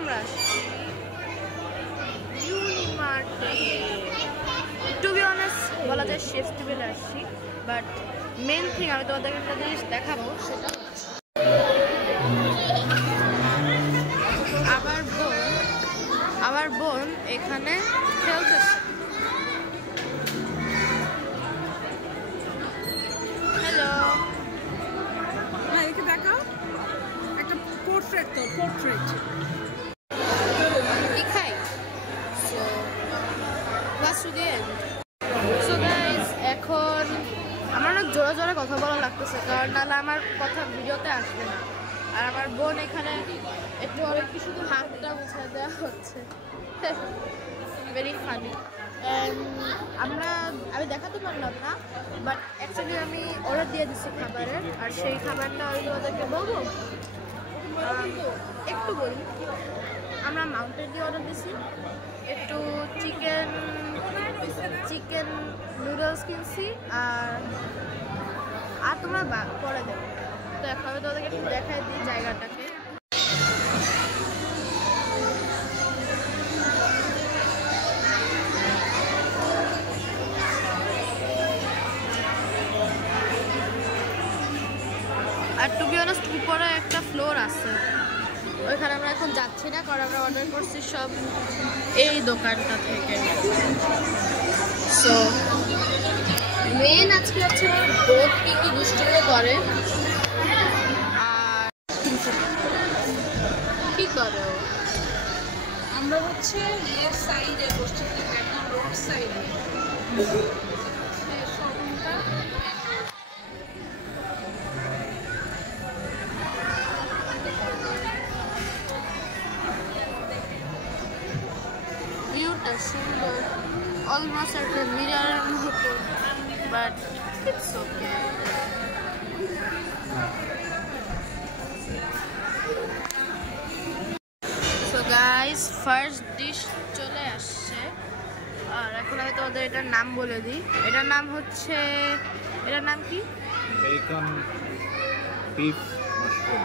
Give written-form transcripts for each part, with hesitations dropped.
আমরা আসছি ইউনিমার্টে। Two be honest বলা যায় শেফ টেবিলে আসছি, বাট মেন থিং আমি তোমাদেরকে একটা জিনিস দেখাবো, সেটা হচ্ছে আমার বোন এখানে খেলতেছে। হ্যালো, এদিকে দেখাও একটা পোর্ট্রেট। তো পোর্ট্রেট কি খাই? সো গাইস, এখন আমার অনেক জোরে জোরে কথা বলা লাগতেছে, কারণ নাহলে আমার কথা ভিডিওতে আসবে না। আর আমার বোন এখানে একটু অনেকটি শুধু হাতটা মুছে দেওয়া হচ্ছে, ভেরি ফানি। আমি দেখাতে পারলাম না, বাট অ্যাকচুয়ালি আমি অর্ডার দিয়ে দিচ্ছি খাবারের, আর সেই খাবারটা আমি ওদেরকে বলবো। একটু বলি, আমরা মাউন্টেন দিয়ে অর্ডার দিছি, একটু চিকেন নুডলস কিনছি, আর তোমরা পরে দেবো। তো এখন আমি তোদেরকে একটু দেখাই দিই জায়গাটাকে। আর টু বি অনেস্ট উপরে একটা ফ্লোর আছে, ওইখানে আমরা এখন যাচ্ছি না, কারণ আমরা অর্ডার করছি সব এই দোকানটা থেকে। সো মেন আজকে হচ্ছে বোট কি দুষ্টুমি করে আর কি করে ও। আমরা হচ্ছে ইয়ের সাইডে বসছি, একদম রোড সাইডে। ভিউটা সুন্দর, অলমোস্ট একটা মিরারের মতো, but it's okay. So guys, first dish চলে আসছে, আর এখন আমি তোমাদের এটার নাম বলে দিই। এটার নাম কি? Beacon beef mushroom.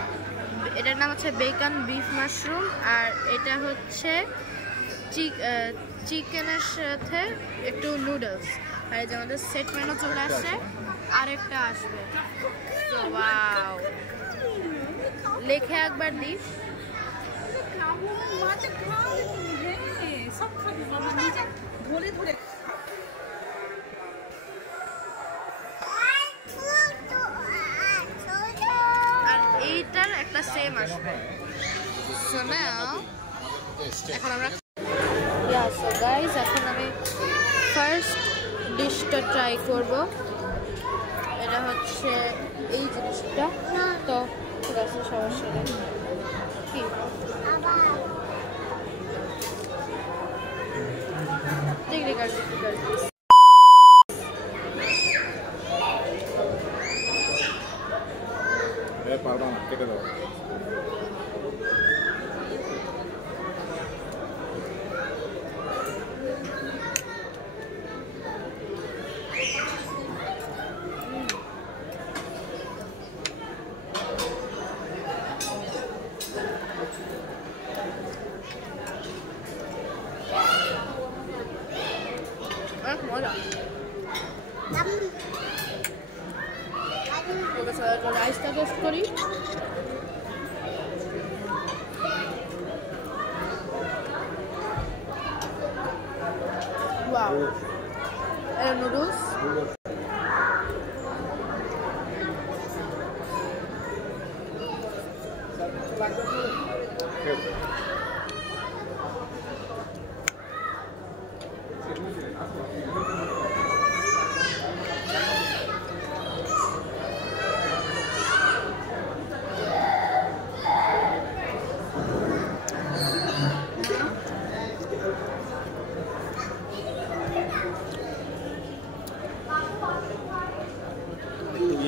এটার নাম হচ্ছে বেকন বিফ মাশরুম, আর এটা হচ্ছে চিকেনের সাথে একটু নুডলস। আর এই যে আমাদের সেট মেনু চলে আসছে, আরেকটা আসবে। তো ওয়াও, লেখে একবার দিস। আর এইটার একটা সেম আসবে। সো নাও এখন আমরা সো গাইস, এখন আমি ফার্স্ট ডিশটা ট্রাই করব। এটা হচ্ছে এই জিনিসটা, তো ঠিক আছে, সমস্যা নেই। কি পারবা না, কেটে দাও। মজা। রাইসটা টেস্ট করি। ওয়াও, এটা নুডলস।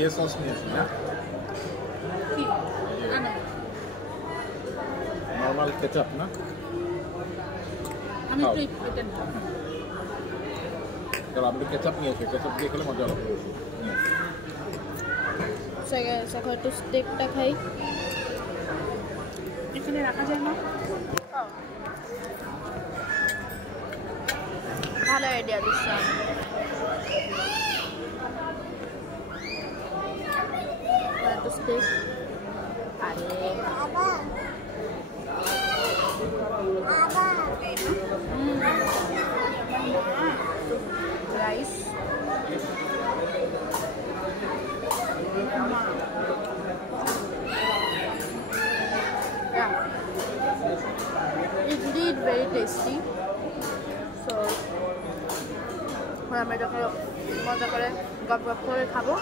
ये सॉस নিয়েছি না, নরমাল কেচাপ না। আমি তো এটা না, কারণ আপনি কেচাপ নিয়েছে, কেচাপ দিয়ে খেলে মজা হবে। এখন একটু স্টেকটা খাই। এখানে রাখা যায় না? ভালো আইডিয়া দিচ্ছা। স্টেক আরে rice indeed very tasty. So আমরা যখন মজা করে গপ গপ করে খাবো।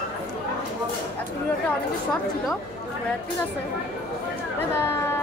আজকে ভিডিওটা অনেকই শর্ট ছিল, ঠিক আছে, বাই বাই।